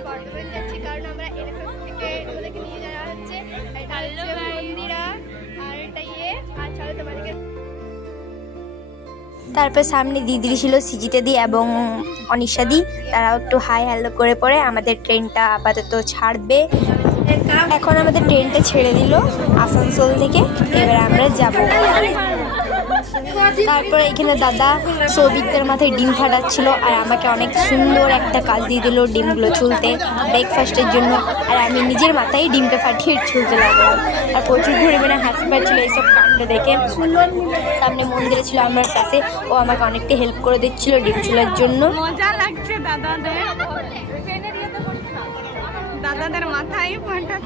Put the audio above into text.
আমরা বর্ধমান যাচ্ছি, কারণ আমরা এনএসএস থেকে আমাদেরকে নিয়ে যাওয়া হচ্ছে। এটা হচ্ছে মন্দিরা, আর এটা আর চলো তোমাদেরকে। তারপর সামনে দিদি ছিল সিজিতে দি এবং অনিশা দি, তারাও একটু হাই হ্যালো করে পরে আমাদের ট্রেনটা আপাতত ছাড়বে। এখন আমাদের ট্রেনটা ছেড়ে দিল আসানসোল থেকে, এবার আমরা যাব। তারপর এখানে দাদা সৌভিকদের মাথায় ডিম ফাটাচ্ছিল, আর আমাকে অনেক সুন্দর একটা কাজ দিয়ে দিল ডিমগুলো ছুলতে ব্রেকফাস্টের জন্য, আর আমি নিজের মাথায় ডিমটা ফাটিয়ে ছুলতে লাগলাম। আর প্রচুর পরিমাণে হাসি পাচ্ছিল এইসব কাণ্ড দেখে। সামনে মন্দিরে ছিল আমার কাছে, ও আমাকে অনেকটা হেল্প করে দিচ্ছিল ডিম চুলার জন্য। মজা লাগছে দাদাদের মাথায় ফাটা।